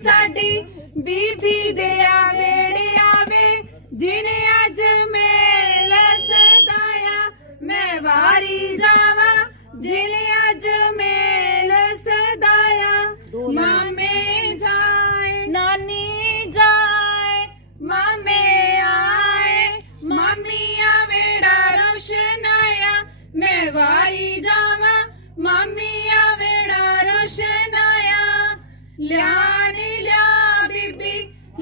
ਸਾਡੀ ਬੀਬੀ ਦੇ ਆਵੇੜੇ ਆਵੇ, ਜਿਨੇ ਅੱਜ ਮੈਂ ਲਸਦਾਇਆ ਮੈਂ ਵਾਰੀ ਜਾਵਾਂ, ਜਿਨੇ ਅੱਜ ਮੈਂ ਲਸਦਾਇਆ ਮਾਮੇ ਜਾਏ, ਨਾਨੀ ਜਾਏ, ਮਾਮੇ ਆਏ ਮਾਮੀ ਆਵੇੜਾ ਰੋਸ਼ਨਾਇਆ, ਮੈਂ ਵਾਰੀ ਜਾਵਾਂ ਮਾਮੀ ਆਵੇੜਾ ਰੋਸ਼ਨਾਇਆ ਲਿਆ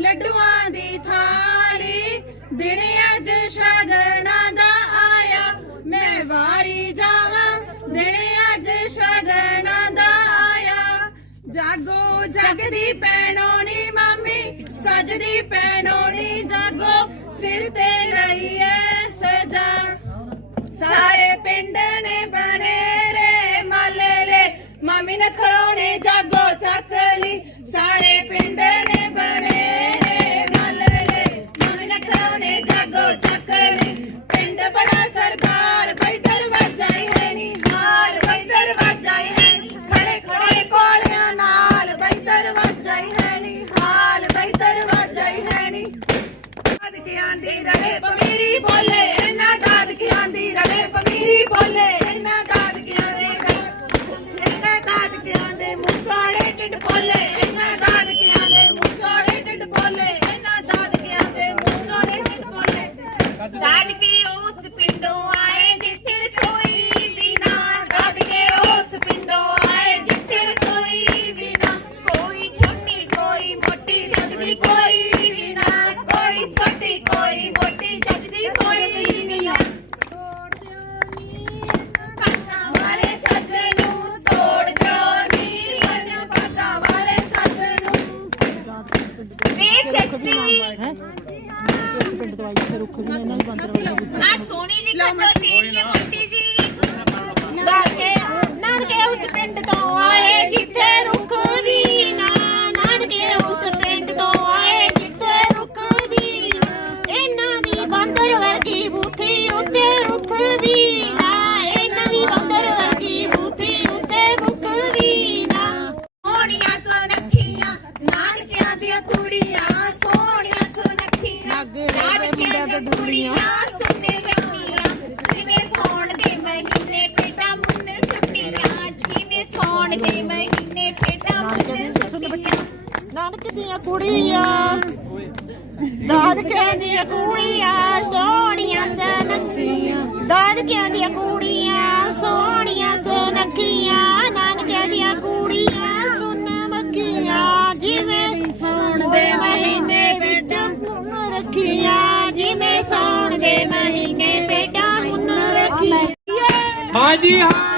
ਲੱਡੂਆਂ ਦੀ ਥਾਲੀ ਦਿਨ ਅੱਜ ਸ਼ਗਨਾਂ ਦਾ ਆਇਆ। ਮੈਂ ਵਾਰੀ ਜਾਵਾਂ। ਦਿਨ ਅੱਜ ਸ਼ਗਨਾ ਦਾ ਆਇਆ। ਜਾਗੋ, ਜਗਦੀ ਪੈਣੋ ਨੀ ਮੰਮੀ। ਸਜਦੀ ਪੈਣੋ ਨੀ ਜਾਗੋ। ਸਿਰ ਤੇ ਲਈਏ ਸਜਾ। that Hadi hadi.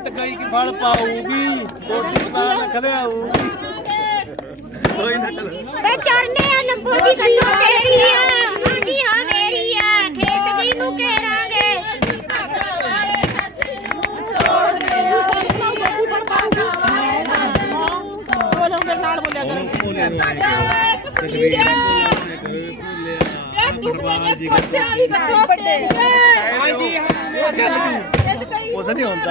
ਖੇਤ ਕਾਈ ਕੀ ਫਲ ਪਾਊਗੀ ਕੋਟੀ ਨਾਲ ਖਲਿਆਊਗੀ ਕੋਈ ਨਾ ਚਲੋ ਵੇ ਚੜਨੇ ਆ ਲੰਬੋ ਦੀ ਗੱਲੋ ਤੇਰੀ ਆ ਹਾਂਜੀ ਹਾਂ ਮੇਰੀ ਆ ਖੇਤ ਦੀ ਨੂੰ ਘੇਰਾਂਗੇ। ਬੋਲੋ ਮੇਰੇ ਨਾਲ ਬੋਲਿਆ ਕਰ। ਹਾਂਜੀ ਉਹ ਗੱਲ ਨਹੀਂ ਉਹ ਨਹੀਂ ਹੁੰਦਾ।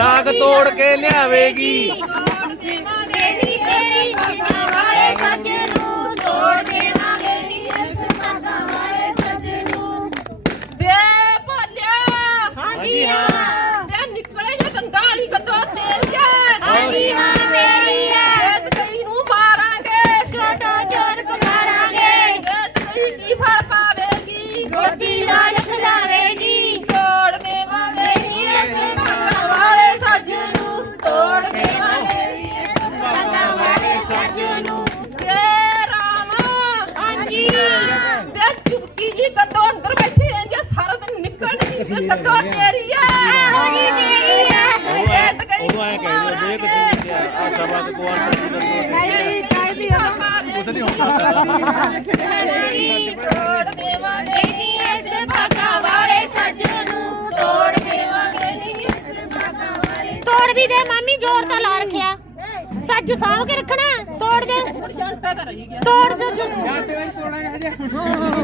ਸਾਗ ਤੋੜ ਕੇ ਲਿਆਵੇਗੀ। ਕੱਕੋ ਤੇਰੀ ਆ ਹੈਗੀ ਤੇਰੀ ਆ। ਇਹ ਤਾਂ ਕਹੀ ਉਹਨੂੰ ਐ ਕਹਿੰਦੇ ਜੇ ਕਿਤੇ ਆ ਸਭਾ ਦੇ ਕੋਲ ਤਾਂ ਜਿੱਦਾਂ ਨਹੀਂ ਚਾਹੀਦੀ ਆ ਉਸੇ ਦੀ ਹੋਣੀ ਤੋੜ ਦੇਵਾਂਗੇ ਜੀ ਇਸ ਭਾਗਾ ਵਾਲੇ ਸੱਜਣ ਨੂੰ ਤੋੜ ਦੇਵਾਂਗੇ ਜੀ ਇਸ ਭਾਗਾ ਵਾਲੇ। ਤੋੜ ਵੀ ਦੇ ਮਾਮੀ ਜ਼ੋਰ ਤਾਂ ਲਾ ਰੱਖਿਆ। ਸੱਜ ਸਾਂਭ ਕੇ ਰੱਖਣਾ ਤੋੜ ਦੇ। ਤੋੜ ਦੇ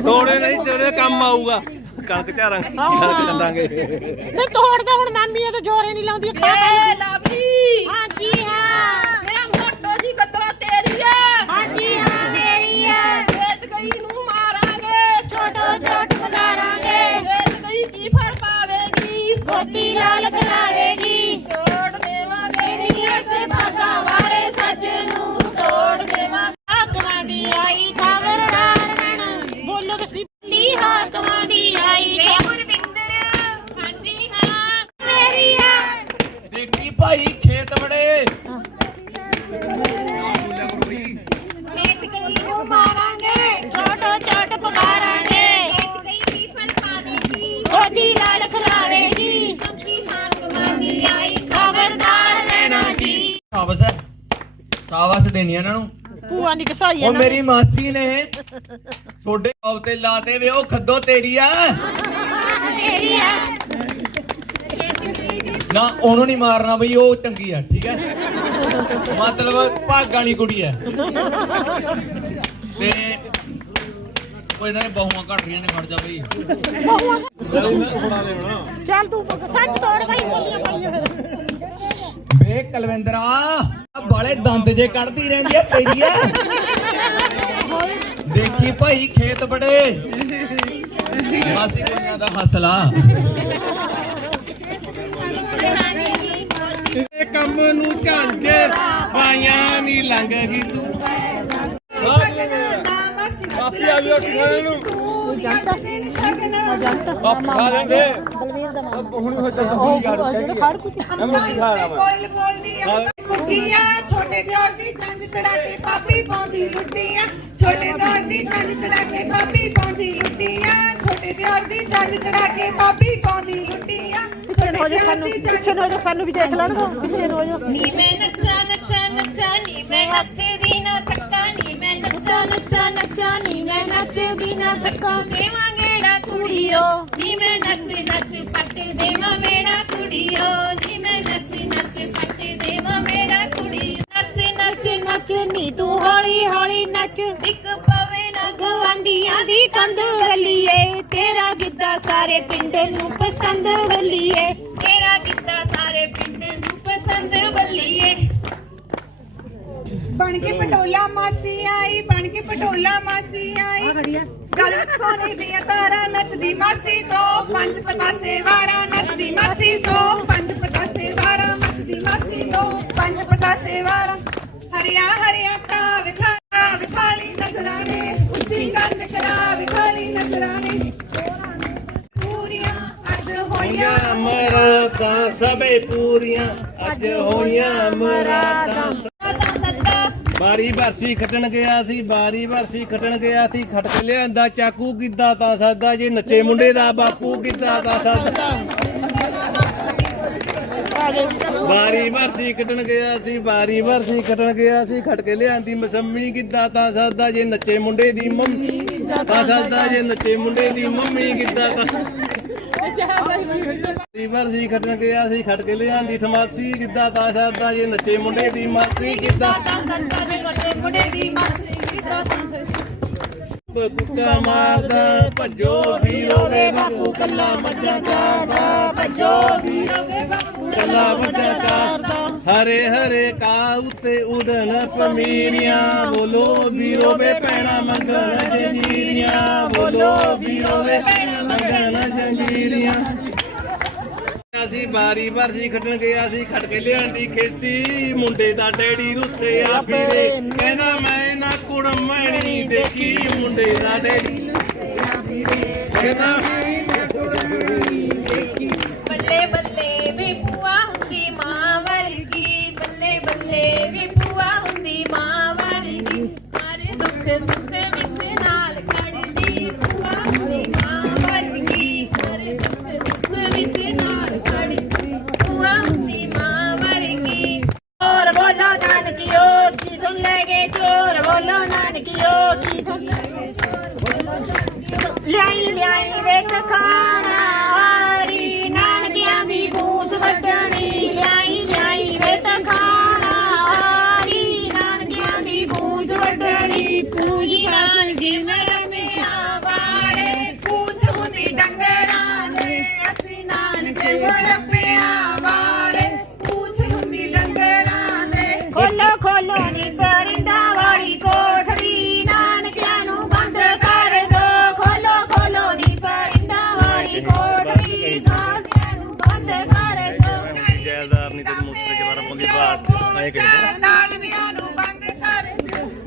ਤੋੜੇ ਨਹੀਂ ਤੋੜੇ ਕੰਮ ਆਊਗਾ। ਕਣਕ ਝਾਰਾਂ ਕਣਕ ਛੱਡਾਂਗੇ। ਨਹੀਂ ਤੋੜ ਦੇ ਹੁਣ ਮਾਮੀ ਇਹ ਤਾਂ ਜ਼ੋਰ ਹੀ ਨਹੀਂ ਲਾਉਂਦੀ ਖਾ ਏ ਲਵਲੀ। ਹਾਂ ਜੀ ਹਾਂ। ਮੈਂ ਮੋਟੋ ਜੀ ਕਦੋਂ ਤੇਰੀ ਆ। ਹਾਂ ਜੀ ਹਾਂ ਮੇਰੀ ਆ। ਵੇਚ ਗਈ ਨੂੰ ਮਾਰਾਂਗੇ। ਛੋਟੋ ਛੋਟ ਬੁਲਾਰਾਂਗੇ ਵੇਚ ਗਈ ਕੀ ਫੜ ਪਾਵੇਗੀ? ਗੋਦੀ ਲਾਲ ਖਲਾਵੇਗੀ ਉਹ ਮੇਰੀ ਮਾਸੀ ਨੇ। ਛੋਡੇ ਆਪ ਤੇ ਲਾਤੇ ਵੇ ਉਹ ਖੱਦੋ ਤੇਰੀ ਆ। ਨਾ ਉਹਨੂੰ ਨਹੀਂ ਮਾਰਨਾ ਬਈ ਉਹ ਚੰਗੀ ਆ ਠੀਕ ਹੈ ਮਤਲਬ ਭਾਗਾਂ ਵਾਲੀ ਕੁੜੀ ਹੈ ਤੇ ਕੋਈ ਨਾ ਬਹੁਆਂ ਘਟ ਰਹੀਆਂ ਨੇ ਖੜ ਜਾ ਬਈ। ਚੱਲ ਤੂੰ ਸੱਚ ਤੋੜ ਭਾਈ ਬੋਲੀਆਂ ਪਾਈਆਂ ਫਿਰ। ਵੇ ਕਲਵਿੰਦਰਾ ਬਾਲੇ ਦੰਦ ਜੇ ਕੱਢਦੀ ਰਹਿੰਦੀ ਆ ਤੇਰੀ ਆ। ਦੇਖੀ ਭਾਈ ਖੇਤ ਬੜੇ। ਮਾਸੀ ਕੁੜੀਆਂ ਦਾ ਹਸਲਾ। ਕੰਮ ਨੂੰ ਝਾਂਜ ਪਾਈਆਂ ਨਹੀਂ ਲੰਘ ਗਈ ਤੂੰ। ਕਾਫੀ ਆ ਗਿਆ ਖਾਣੇ ਨੂੰ ਆਪ ਖਾ ਲੈਂਦੇ ਬਲਵੀਰ ਦਾ ਨਾਮ ਹੁਣ ਹੋ ਚੱਲ ਜਿਹੜਾ ਖੜ ਕੁੱਤੀ ਕੋਲ ਬੋਲਦੀ ਆ ਕੁੱਤੀਆਂ ਛੋਟੇ ਦਿਓਰ ਦੀ ਜੰਜ ਚੜਾ ਕੇ ਪਾਪੀ ਪਾਉਂਦੀ ਲੁੱਟੀਆਂ ਛੋਟੇ ਦਿਓਰ ਦੀ ਜੰਜ ਚੜਾ ਕੇ ਪਾਪੀ ਪਾਉਂਦੀ ਲੁੱਟੀਆਂ ਛੋਟੇ ਦਿਓਰ ਦੀ ਜੰਜ ਚੜਾ ਕੇ ਪਾਪੀ ਪਾਉਂਦੀ ਲੁੱਟੀਆਂ ਪਿੱਛੇ ਹੋ ਜਾ ਸਾਨੂੰ, ਪਿੱਛੇ ਹੋ ਜਾ, ਸਾਨੂੰ ਵੀ ਦੇਖ ਲੈਣਗੇ ਪਿੱਛੇ ਹੋ ਜਾ। ਨੀ, ਮੈਂ ਨੱਚਾ। ਨੱਚਾ ਨੀ, ਮੈਂ ਨੱਚਦੀ ਨਾ ਥੱਕਾ ਨੀ, ਮੈਂ ਨੱਚਾ ਨੱਚਾ ਨੱਚਾ ਨੀ, ਮੈਂ ਨੱਚਦੀ ਨਾ ਥੱਕਾ ਦੇਵਾਂਗੇੜਾ ਕੁੜੀਓ, ਨੀ ਮੈਂ ਨੱਚ ਨੱਚ ਪੱਟ ਦੇਵਾਂ ਮੇੜਾ ਕੁੜੀਓ, ਨੀ ਮੈਂ ਨੱਚ ਨੱਚ ਪੱਟ ਦੇਵਾਂ ਮੇੜਾ ਕੁੜੀ ਨੱਚ ਨੱਚ ਨੱਚ ਨੀ, ਤੂੰ ਹੌਲੀ ਹੌਲੀ ਨੱਚ। ਇੱਕ ਪਵੇ ਨਾ ਗਵਾਂਡੀਆਂ ਦੀ ਕੰਧ ਵੱਲੀਏ, ਤੇਰਾ ਗਿੱਧਾ ਸਾਰੇ ਪਿੰਡ ਨੂੰ ਪਸੰਦ ਵੱਲੀਏ। ਤੇਰਾ ਗਿੱਧਾ ਸਾਰੇ ਪਿੰਡ ਬਣ ਕੇ ਪਟੋਲਾ ਮਾਸੀ ਆਈ ਬਣ ਕੇ ਪਟੋਲਾ ਮਾਸੀ ਆਈ। ਗਲ ਸੋਨੇ ਦੀਆਂ ਤਾਰਾਂ ਨੱਚਦੀ ਮਾਸੀ ਤੋਂ ਪੰਜ ਪਤਾਸੇ ਵਾਰਾਂ ਨੱਚਦੀ ਮਾਸੀ ਤੋਂ ਪੰਜ ਪਤਾਸੇ ਵਾਰਾਂ ਨੱਚਦੀ ਮਾਸੀ ਤੋਂ ਪੰਜ ਪਤਾਸੇ ਵਾਰਾਂ। ਹਰਿਆ ਹਰਿਆ ਕਾ ਵਿਖਾ ਵਿਖਾਲੀ ਨਜ਼ਰਾਨੇ ਉਸੀ ਕੰਨ ਕਰਾ ਵਿਖਾਲੀ ਨਜ਼ਰਾਨੇ ਪੂਰੀਆਂ ਅੱਜ ਹੋਈਆਂ ਮਰਾਤਾਂ ਸਭੇ ਪੂਰੀਆਂ ਅੱਜ ਹੋਈਆਂ ਮਰਾਤਾਂ। ਬਾਰੀ ਬਰਸੀ ਖਟਣ ਗਿਆ ਸੀ, ਬਾਰੀ ਬਰਸੀ ਖਟਣ ਗਿਆ ਸੀ, ਖਟ ਕੇ ਲਿਆਂਦਾ ਚਾਕੂ ਕਿੱਦਾਂ ਤਾਂ ਸਾਦਾ, ਜੇ ਨੱਚੇ ਮੁੰਡੇ ਦਾ ਬਾਪੂ ਕਿੱਦਾਂ ਤਾਂ ਸਾਦਾ। ਬਾਰੀ ਬਰਸੀ ਖਟਣ ਗਿਆ ਸੀ, ਬਾਰੀ ਬਰਸੀ ਖਟਣ ਗਿਆ ਸੀ, ਖਟ ਕੇ ਲਿਆਂਦੀ ਮਸੰਮੀ ਕਿੱਦਾਂ ਤਾਂ ਸਾਦਾ, ਜੇ ਨੱਚੇ ਮੁੰਡੇ ਦੀ ਮੰਮੀ ਤਾਂ ਸਾਦਾ, ਜੇ ਨੱਚੇ ਮੁੰਡੇ ਦੀ ਮੰਮੀ ਕਿੱਦਾਂ ਤਾਂ ਰੀਵਰ ਸੀ ਖਟਣ ਗਿਆ ਸੀ ਖਟ ਕੇ ਲਿਆਂਦੀ ਠਮਾਸੀ ਕਿੱਦਾਂ ਤਾਂ ਸਾਦਾ ਜੇ ਨੱਚੇ ਮੁੰਡੇ ਦੀ ਮਾਸੀ ਕਿੱਦਾਂ ਕੁੱਤਾ ਮਾਰਦਾ, ਭੱਜੋ ਵੀਰੋ ਵੇ ਬਾਪੂ, ਕੱਲਾ ਮੱਝਾਂ ਚਾਰਦਾ, ਭੱਜੋ ਵੀਰੋ ਵੇ ਬਾਪੂ, ਕੱਲਾ ਮੱਝਾਂ ਚਾਰਦਾ। ਹਰੇ ਹਰੇ ਕਾ ਉੱਤੇ ਉਡਣ ਪਮੀਰੀਆਂ, ਬੋਲੋ ਵੀਰੋ ਵੇ ਪੈਣਾ ਮੰਗਣ ਜੰਜੀਰੀਆਂ, ਬੋਲੋ ਵੀਰੋ ਵੇ ਪੈਣਾ ਮੰਗਣ ਜੰਜੀਰੀਆਂ। ਅਸੀਂ ਬਾਰੀ ਬਰਸੀ ਖੱਟਣ ਗਿਆ ਸੀ ਖੱਟ ਕੇ ਲਿਆਂਦੀ ਖੇਸੀ। ਮੁੰਡੇ ਦਾ ਡੈਡੀ ਰੁੱਸੇ ਆ ਕਹਿੰਦਾ ਮੈਂ ਨਾ ਕੁੜਮਣੀ ਦੇਖੀ, ਮੁੰਡੇ ਦਾ ਡੈਡੀ ਕਹਿੰਦਾ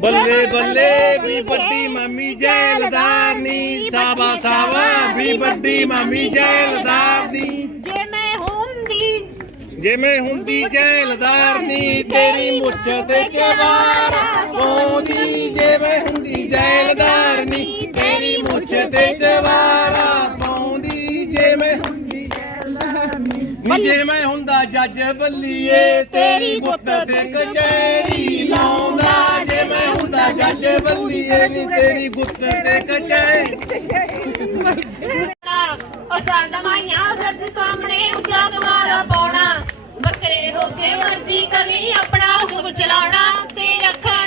ਬੱਲੇ ਬੱਲੇ ਵੀ ਵੱਡੀ ਮਾਮੀ ਜੈਲਦਾਰਨੀ। ਸਾਵਾ ਸਾਵਾ ਵੀ ਵੱਡੀ ਮਾਮੀ ਜੈਲਦਾਰਨੀ। ਜੇ ਮੈਂ ਹੁੰਦੀ ਜੇ ਮੈਂ ਹੁੰਦੀ ਜੈਲਦਾਰਨੀ ਤੇਰੀ ਮੁੱਛ ਤੇ ਚਵਾਰਾ ਪਾਉਂਦੀ ਜੇ ਮੈਂ ਹੁੰਦੀ ਜੈਲਦਾਰਨੀ ਤੇਰੀ ਮੁੱਛ ਤੇ ਚਵਾਰਾ ਪਾਉਂਦੀ ਜੇ ਮੈਂ ਹੁੰਦੀ ਜੇ ਮੈਂ ਹੁੰਦਾ ਜੱਜ ਬੱਲੀਏ, ਤੇਰੀ ਗੁੱਤ ਤੇ ਕਚਹਿਰੀ ਲਾਉਂਦਾ। ਜੇ ਮੈਂ ਹੁੰਦਾ ਜੱਜ ਬੱਲੀਏ ਨੀ ਤੇਰੀ ਗੁੱਤ ਤੇ ਕਚਹਿਰੀ। ਅਸਾਂ ਦਮਾਈਆਂ ਸਰਦ ਸਾਹਮਣੇ ਉੱਚਾ ਦੁਆਰਾ ਪਾਉਣਾ। ਬੱਕਰੇ ਹੋ ਕੇ ਮਰਜ਼ੀ ਕਰੀ ਆਪਣਾ ਹੁਕਮ ਚਲਾਉਣਾ ਤੇ ਰੱਖਣਾ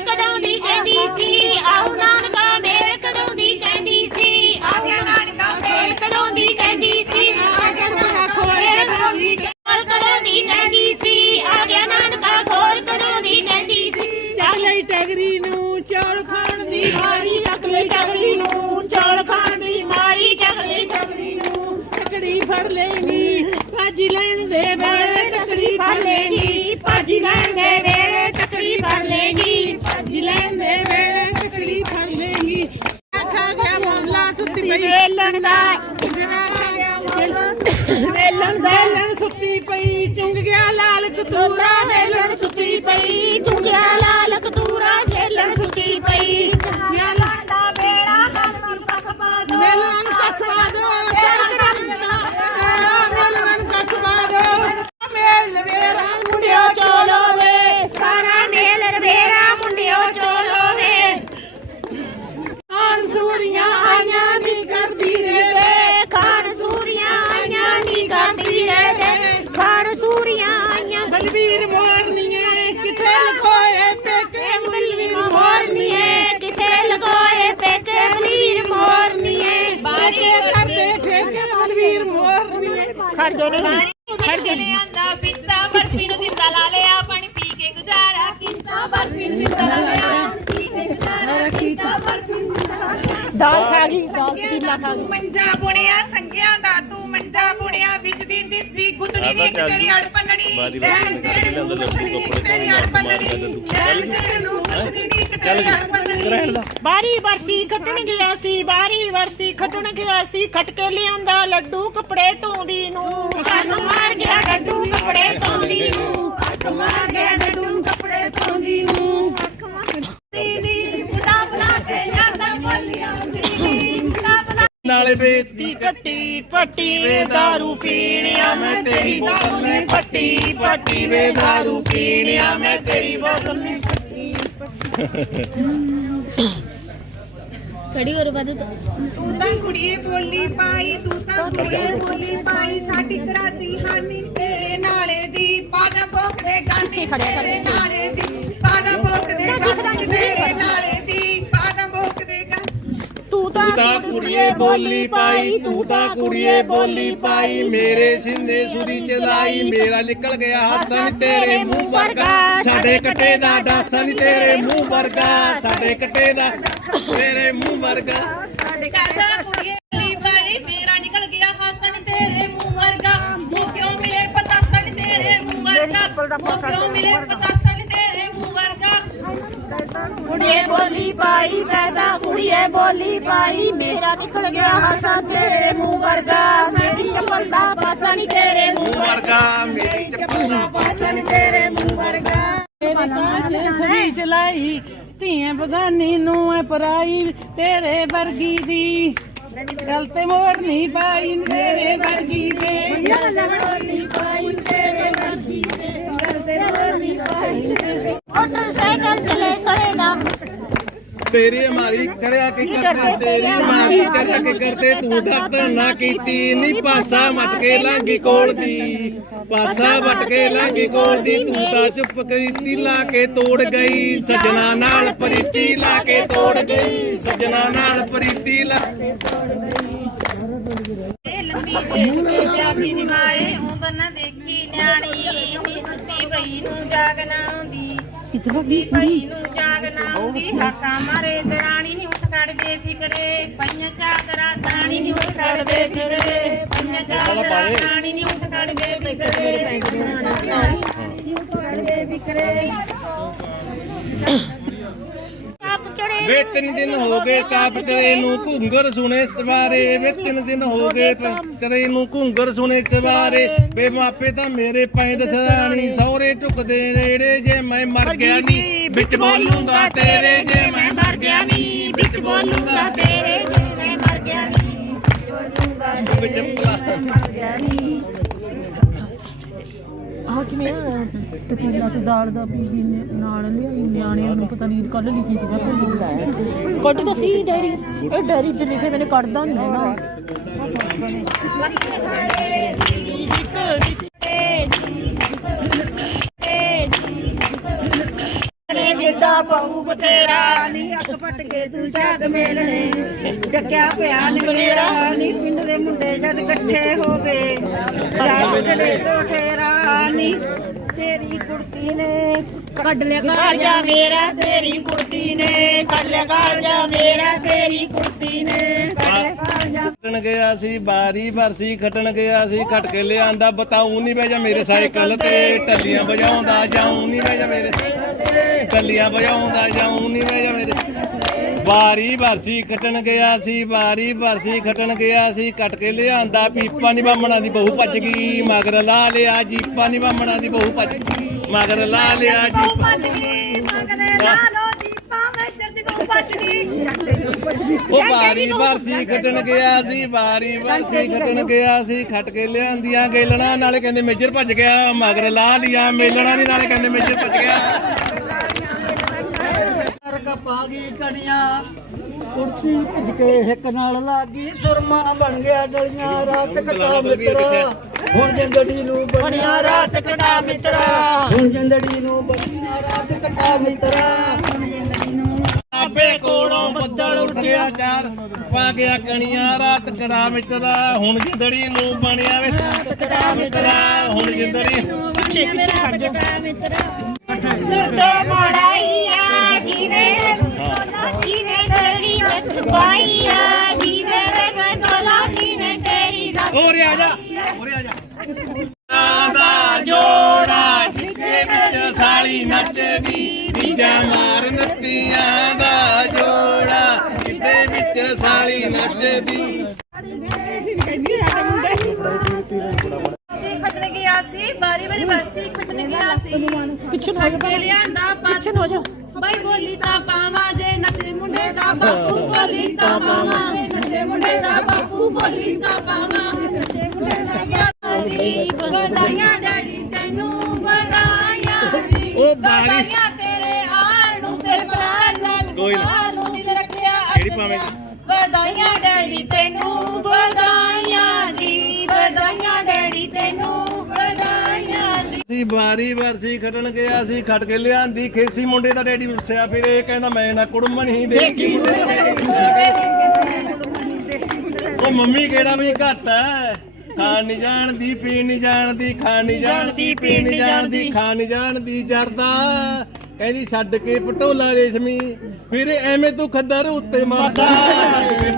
ਕਦੋਂ ਦੀ ਕਹਿੰਦੀ ਸੀ ਆਉ ਨਾਨਕਾ ਮੇਲ ਕਦੋਂ ਦੀ ਕਹਿੰਦੀ ਸੀ। ਆ ਗਿਆ ਨਾਨਕਾ ਮੇਲ ਕਦੋਂ ਦੀ ਕਹਿੰਦੀ ਸੀ ਆ ਗਿਆ ਨਾਨਕਾ ਖੋਲ ਕਦੋਂ ਦੀ ਕਹਿੰਦੀ ਸੀ ਆ ਗਿਆ ਨਾਨਕਾ ਖੋਲ ਕਦੋਂ ਦੀ ਕਹਿੰਦੀ ਸੀ। ਚੱਲ ਲਈ ਟਗਰੀ ਨੂੰ ਚੌਲ ਖਾਣ ਦੀ ਮਾਰੀ ਰੱਖ ਲਈ ਟਗਰੀ ਨੂੰ ਚੌਲ ਖਾਣ ਦੀ ਮਾਰੀ ਚੱਕ ਲਈ ਟਗਰੀ ਨੂੰ। ਟਕੜੀ ਫੜ ਲੈਣੀ ਭਾਜੀ ਲੈਣ ਦੇ ਵੇਲੇ ਟਕੜੀ ਫੜ ਲੈਣੀ ਭਾਜੀ ਲੈਣ ਦੇ ਵੇਲਣ ਦਾ। ਵੇਲਣ ਦਾ। ਵੇਲਣ ਸੁੱਤੀ ਪਈ ਚੁੰਗ ਗਿਆ ਲਾਲ ਕਤੂਰਾ। ਵੇਲਣ ਸੁੱਤੀ ਪਈ ਖੜ ਜੋ ਖੜ ਕੇ ਲਿਆਂਦਾ ਪਿੱਤਾ ਬਰਫੀ ਨੂੰ ਦਿੰਦਾ ਲਾ ਲਿਆ ਪਾਣੀ ਪੀ ਕੇ ਗੁਜ਼ਾਰਾ ਕੀਤਾ ਬਰਫੀ ਨੂੰ ਦਿੰਦਾ ਲਾ ਲਿਆ ਪੀ ਕੇ ਗੁਜ਼ਾਰਾ ਕੀਤਾ ਬਰਫੀ ਨੂੰ ਦਿੰਦਾ ਲਾ ਲਿਆ। ਦਾਲ ਖਾ ਗਈ ਦਾਲ ਪਤੀਲਾ ਖਾ ਤੂੰ ਮੰਜਾ ਬੁਣਿਆ ਸੰਗਿਆ ਦਾ ਤੂੰ ਮੰਜਾ ਬੁਣਿਆ ਵਿੱਚ ਦੀ ਦਿਸਦੀ ਗੁੱਤੜੀ ਨੀ ਇੱਕ ਤੇਰੀ ਅੜ ਪੰਨਣੀ ਰਹਿਣ ਦੇਣ ਨੂੰ ਨੀ ਤੇਰੀ ਅੜ ਪੰਨਣੀ ਰਹਿਣ ਦੇਣ ਨੂੰ ਨੀ ਤੇਰੀ ਅੜ ਪੰਨਣੀ ਬਾਰੀ ਵਰਸੀ ਖੱਟਣ ਗਿਆ ਸੀ ਬਾਰੀ ਵਰਸੀ ਖੱਟਣ ਗਿਆ ਸੀ। ਖੱਟ ਕੇ ਲਿਆਂਦਾ ਲੱਡੂ ਕੱਪੜੇ ਧੋਂਦੀ ਨੂੰ। ਕੰਨ ਮਾਰ ਗਿਆ ਲੱਡੂ ਕੱਪੜੇ ਧੋਂਦੀ ਨੂੰ। ਮਾਰ ਗਿਆ ਲੱਡੂ ਕੱਪੜੇ ਧੋਂਦੀ ਨੂੰ। ਦੀਦੀ ਮੁਕਾਬਲਾ ਤੇ ਯਾਦਾਂ ਬੋਲੀਆਂ ਦੀਦੀ ਮੁਕਾਬਲਾ ਨਾਲੇ ਵੇਚਦੀ ਦੀ ਕੱਟੀ ਪੱਟੀ ਵੇ ਦਾਰੂ ਪੀਣਿਆ ਮੈਂ ਤੇਰੀ ਬੋਤਲ ਨੇ ਪੱਟੀ ਪੱਟੀ ਵੇ ਦਾਰੂ ਪੀਣਿਆ ਮੈਂ ਤੇਰੀ ਬੋਤਲ ਨੇ ਤੂੰ। ਤਾਂ ਕੁੜੀਏ ਬੋਲੀ ਪਾਈ ਤੂੰ ਤਾਂ ਕੁੜੀਏ ਬੋਲੀ ਪਾਈ। ਸਾਡੀ ਕਰਾਤੀ ਹਾਨੀ ਤੇਰੇ ਨਾਲੇ ਦੀ। ਪਾਦਾ ਭੋਗ ਦੇ ਗਾਂਧੀ ਤੇਰੇ ਨਾਲੇ ਦੀ। ਪਾਦਾ ਭੋਗ ਦੇ ਗਾਂਧੀ ਤੇਰੇ ਨਾਲੇ ਤੂੰ ਤਾਂ ਕੁੜੀਏ ਬੋਲੀ ਪਾਈ ਤੂੰ ਤਾਂ ਕੁੜੀਏ ਬੋਲੀ ਪਾਈ ਮੇਰੇ ਸਿੰਦੇ ਸੁਰੀ ਚਲਾਈ ਮੇਰਾ ਨਿਕਲ ਗਿਆ ਨੀ ਤੇਰੇ ਮੂੰਹ ਵਰਗਾ। ਸਾਡੇ ਕੱਟੇ ਦਾ ਡਾਸਾ ਨੀ ਤੇਰੇ ਮੂੰਹ ਵਰਗਾ। ਸਾਡੇ ਕੱਟੇ ਦਾ ਤੇਰੇ ਮੂੰਹ ਵਰਗਾ। ਕਰਦਾ ਕੁੜੀਏ ਬੋਲੀ ਪਾਈ ਮੇਰਾ ਨਿਕਲ ਗਿਆ ਹਾਸਨ ਤੇਰੇ ਮੂੰਹ ਵਰਗਾ। ਮੂੰਹ ਕਿਉਂ ਮਿਲੇ ਪਤਾਸਨ ਤੇਰੇ ਮੂੰਹ ਵਰਗਾ। ਮੂੰਹ ਕਿਉਂ ਮਿਲੇ ਵਰਗਾ। ਕੁੜੀਏ ਬੋਲੀ ਪਾਈ ਪੈਦਾ ਕੁੜੀਏ ਬੋਲੀ ਪਾਈ। ਮੇਰਾ ਨਿਕਲ ਗਿਆ ਹਾਸਾ ਤੇਰੇ ਮੂੰਹ ਵਰਗਾ। ਮੇਰੀ ਚੱਪਲ ਦਾ ਪਾਸਾ ਨਹੀਂ ਤੇਰੇ ਮੂੰਹ ਵਰਗਾ। ਮੇਰੀ ਚੱਪਲ ਦਾ ਪਾਸਾ ਨਹੀਂ ਤੇਰੇ ਮੂੰਹ ਵਰਗਾ। ਤੇਰੇ ਕਾਜ ਸਹੀ ਚਲਾਈ ਧੀਆਂ ਬਗਾਨੀ ਨੂੰ ਐ ਪਰਾਈ ਤੇਰੇ ਵਰਗੀ ਦੀ। ਗੱਲ ਤੇ ਮੋੜ ਨਹੀਂ ਪਾਈ ਤੇਰੇ ਵਰਗੀ ਦੇ। ਨਹੀਂ ਪਾਈ ਤੇਰੇ ਵਰਗੀ ਦੇ। ਗੱਲ ਤੇ ਮੋੜ ਨਹੀਂ ਪਾਈ ਮੋਟਰਸਾਈਕਲ ਚਲੇ ਸੜੇਗਾ ਤੇਰੀ ਮਾਰੀ ਚੜਿਆ ਕੇ ਕਰਤੇ ਤੇਰੀ ਮਾਰੀ ਚੜਿਆ ਕੇ ਕਰਤੇ ਤੂੰ ਦਰਦ ਨਾ ਕੀਤੀ ਨੀ ਪਾਸਾ ਮਟ ਕੇ ਲਾਂਗੀ ਕੋਲ ਦੀ ਪਾਸਾ ਮਟ ਕੇ ਲਾਂਗੀ ਕੋਲ ਦੀ ਤੂੰ ਤਾਂ ਚੁੱਪ ਕੀਤੀ ਲਾ ਕੇ ਤੋੜ ਗਈ ਸਜਣਾ ਨਾਲ ਪ੍ਰੀਤੀ ਲਾ ਕੇ ਤੋੜ ਗਈ ਸਜਣਾ ਨਾਲ ਪ੍ਰੀਤੀ ਲਾ ਲੰਮੀ ਵੇਖ ਕੇ ਜਾਗੀ ਦੀ ਮਾਏ ਉਮਰ ਨਾ ਦੇਖੀ ਨਿਆਣੀ ਸੁੱਤੀ ਪਈ ਨੂੰ ਜਾਗ ਨਾ ਆਉਂਦੀ। ਸੁੱਤੀ ਪਈ ਨੂੰ ਜਾਗ ਨਾ ਆਉਂਦੀ ਹਾਕਾਂ ਮਾਰੇ ਦਰਾਣੀ ਨੀ ਉੱਠ ਖੜ ਬੇਫਿਕਰੇ ਪਈਆਂ ਚਾਦਰਾਂ ਦਰਾਣੀ ਨੀ ਉੱਠ ਖੜ ਬੇਫਿਕਰੇ ਪਈਆਂ ਚਾਦਰਾਂ ਦਰਾਣੀ ਨੀ ਉੱਠ ਖੜ ਬੇਫਿਕਰੇ ਆਪ ਚੜੇ ਵੇ ਤਿੰਨ ਦਿਨ ਹੋ ਗਏ ਤਾਪ ਚੜੇ ਨੂੰ ਘੁੰਗਰ ਸੁਣੇ ਸਵਾਰੇ। ਵੇ ਤਿੰਨ ਦਿਨ ਹੋ ਗਏ ਚੜੇ ਨੂੰ ਘੁੰਗਰ ਸੁਣੇ ਸਵਾਰੇ। ਵੇ ਮਾਪੇ ਤਾਂ ਮੇਰੇ ਪੈਂਦ ਸਰਾਣੀ ਸਹੁਰੇ ਟੁਕਦੇ ਨੇੜੇ ਜੇ ਮੈਂ ਮਰ ਗਿਆ ਨਹੀਂ ਵਿੱਚ ਬੋਲੂੰਗਾ ਤੇਰੇ ਜੇ ਮੈਂ ਮਰ ਗਿਆ ਨੀ ਵਿੱਚ ਬੋਲੂਗਾ ਤੇਰੇ ਜੇ ਮੈਂ ਮਰ ਗਿਆ ਨੀ। ਵਿੱਚ ਆਹ ਕਿਵੇਂ ਪਤੀਲਾ ਤੇ ਦਾਲ ਦਾ ਬੀਬੀ ਨੇ ਨਾਲ ਲਿਆਈ, ਨਿਆਣਿਆਂ ਨੂੰ ਪਤਾ ਨਹੀਂ ਕੱਲ ਲਿਖੀ ਸੀ ਮੈਂ ਭੁੱਲ ਗਈ ਕੱਢ ਤਾਂ ਸੀ ਡੈਰੀ, ਇਹ ਡੈਰੀ ਚ ਲਿਖੇ ਮੈਨੇ ਕੱਢਦਾ ਨਹੀਂ ਨਾ। ਜਿੱਦਾਂ ਪਾਉ ਬਤੇਰਾ ਨੀ ਅੱਖ ਪਟ ਕੇ ਤੂੰ ਜਾਗ ਮੇਲਣੇ ਡੱਕਿਆ ਪਿਆ ਨੀ ਮੇਰਾ ਨੀ ਪਿੰਡ ਦੇ ਮੁੰਡੇ ਜਦ ਇਕੱਠੇ ਹੋ ਗਏ। ਰਾਤ ਚੜੇ ਕੋਠੇਰਾ ਨੀ ਤੇਰੀ ਕੁੜਤੀ ਨੇ ਕੱਢ ਲਿਆ ਕਾਲਜਾ ਮੇਰਾ ਤੇਰੀ ਕੁੜਤੀ ਨੇ ਕੱਢ ਲਿਆ ਕਾਲਜਾ ਮੇਰਾ ਤੇਰੀ ਕੁੜਤੀ ਨੇ ਖਟਣ ਗਿਆ ਸੀ ਬਾਰੀ ਬਰਸੀ ਖਟਣ ਗਿਆ ਸੀ ਖਟ ਕੇ ਲਿਆਂਦਾ ਬਤਾਉ ਨਹੀਂ ਬਹਿ ਜਾ ਮੇਰੇ ਸਾਈਕਲ ਤੇ। ਟੱਲੀਆਂ ਵਜਾਉਂਦਾ ਜਾਉ ਨਹੀਂ ਬਹਿ ਜਾ ਮੇਰੇ ਟੱਲੀਆਂ ਵਜਾਉਂਦਾ ਜਾਉ ਨਹੀਂ ਬਹਿ ਜਾ ਮੇਰੇ ਬਾਰੀ ਬਰਸੀ ਖਟਣ ਗਿਆ ਸੀ ਬਾਰੀ ਬਰਸੀ ਖਟਣ ਗਿਆ ਸੀ ਕੱਟ ਕੇ ਲਿਆਂਦਾ ਪੀਪਾ ਨਹੀਂ ਬਾਮਣਾ ਦੀ ਬਹੂ ਭੱਜ ਗਈ ਮਗਰ ਲਾ ਲਿਆ ਜੀਪਾ ਨਹੀਂ ਬਾਮਣਾ ਦੀ ਬਹੂ ਭੱਜ ਗਈ ਮਗਰ ਲਾ ਲਿਆ ਜੀਪਾ ਮੰਗਦੇ ਲਾ ਲੋ ਦੀਪਾ ਮੈਚਰ ਦੀ ਬਹੁ ਭੱਜ ਗਈ। ਉਹ ਬਾਰੀ ਬਰਸੀ ਖਟਣ ਗਿਆ ਸੀ ਬਾਰੀ ਬਰਸੀ ਖਟਣ ਗਿਆ ਸੀ ਖਟ ਕੇ ਲਿਆਂਦੀਆਂ ਗੇਲਣਾ ਨਾਲੇ ਕਹਿੰਦੇ ਮੇਜਰ ਭੱਜ ਗਿਆ ਮਗਰ ਲਾ ਲਿਆ ਮੇਲਣਾ ਨਹੀਂ ਨਾਲੇ ਕਹਿੰਦੇ ਮੇਜਰ ਭੱਜ ਗਿਆ। ਪਾ ਗਈ ਕਣੀਆਂ। ਕੁਰਤੀ ਭਿੱਜ ਕੇ ਹਿੱਕ ਨਾਲ ਲੱਗੀ ਸੁਰਮਾ ਬਣ ਗਿਆ ਡਲੀਆਂ ਰਾਤ ਕਟਾ ਮਿੱਤਰਾ। ਹੁਣ ਜਿੰਦੜੀ ਨੂੰ ਬਣਿਆ ਰਾਤ ਕਟਾ ਮਿੱਤਰਾ। ਹੁਣ ਜਿੰਦੜੀ ਨੂੰ ਬਣਿਆ ਰਾਤ ਕਟਾ ਮਿੱਤਰਾ। ਆਪੇ ਕੋਲੋਂ ਬੱਦਲ ਉੱਠਿਆ ਚਾਰ ਪਾ ਗਿਆ ਕਣੀਆਂ ਰਾਤ ਕੜਾ ਮਿੱਤਰਾ। ਹੁਣ ਜਿੰਦੜੀ ਨੂੰ ਬਣਿਆ ਵੇ ਰਾਤ ਕੜਾ ਮਿੱਤਰਾ। ਹੁਣ ਜਿੰਦੜੀ ਤੇ ਮੜਾਈਆ ਪਿੱਛੇ ਨੂੰ ਕੇ ਲਿਆਂਦਾ ਪਿੱਛੇ ਨੂੰ ਹੋ ਜਾ। ਬਾਈ ਬੋਲੀ ਤਾਂ ਪਾਵਾਂ ਜੇ ਨੱਚੇ ਮੁੰਡੇ ਦਾ ਬਾਪੂ ਬੋਲੀ ਤਾਂ ਪਾਵਾਂ ਜੇ ਨੱਚੇ ਮੁੰਡੇ ਦਾ ਬਾਪੂ ਬੋਲੀ ਤਾਂ ਪਾਵਾਂ ਨੱਚੇ ਮੁੰਡੇ ਦਾ ਗਿਆ ਜੀ ਵਧਾਈਆਂ ਡੈਡੀ ਤੈਨੂੰ ਵਧਾਈਆਂ ਜੀ ਉਹ ਬਾਰੀ- ਤੇਰੇ ਆਣ ਨੂੰ ਤੇਰੇ ਪਲਾਨ ਨਾਲ ਕੋਈ ਨਾ। ਦਿਲ ਰੱਖਿਆ ਅੱਜ ਭਾਵੇਂ? ਵਧਾਈਆਂ ਡੈਡੀ ਤੈਨੂੰ ਵਧਾਈਆਂ ਵਧਾਈਆਂ ਜੀ ਸੀ ਬਾਰੀ ਵਰਸੀ ਖਟਣ ਗਿਆ ਸੀ ਖਟ ਕੇ ਲਿਆਂਦੀ ਖੇਸੀ। ਮੁੰਡੇ ਦਾ ਡੈਡੀ ਰੁੱਸਿਆ ਫਿਰ ਇਹ ਕਹਿੰਦਾ ਮੈਂ ਨਾ ਕੁੜਮਣ ਹੀ ਦੇਖੀ ਉਹ ਮੰਮੀ ਕਿਹੜਾ ਵੀ ਘੱਟ ਹੈ? ਖਾਣ ਨਹੀਂ ਜਾਣਦੀ ਪੀਣ ਨਹੀਂ ਜਾਣਦੀ ਖਾਣ ਨਹੀਂ ਜਾਣਦੀ ਪੀਣ ਨਹੀਂ ਜਾਣਦੀ ਖਾਣ ਨਹੀਂ ਜਾਣਦੀ ਜਰਦਾ। ਕਹਿੰਦੀ ਛੱਡ ਕੇ ਪਟੋਲਾ ਰੇਸ਼ਮੀ ਫਿਰ ਐਵੇਂ ਤੂੰ ਖੱਦਰ ਉੱਤੇ ਮਰਦਾ। ਛੱਡ ਕੇ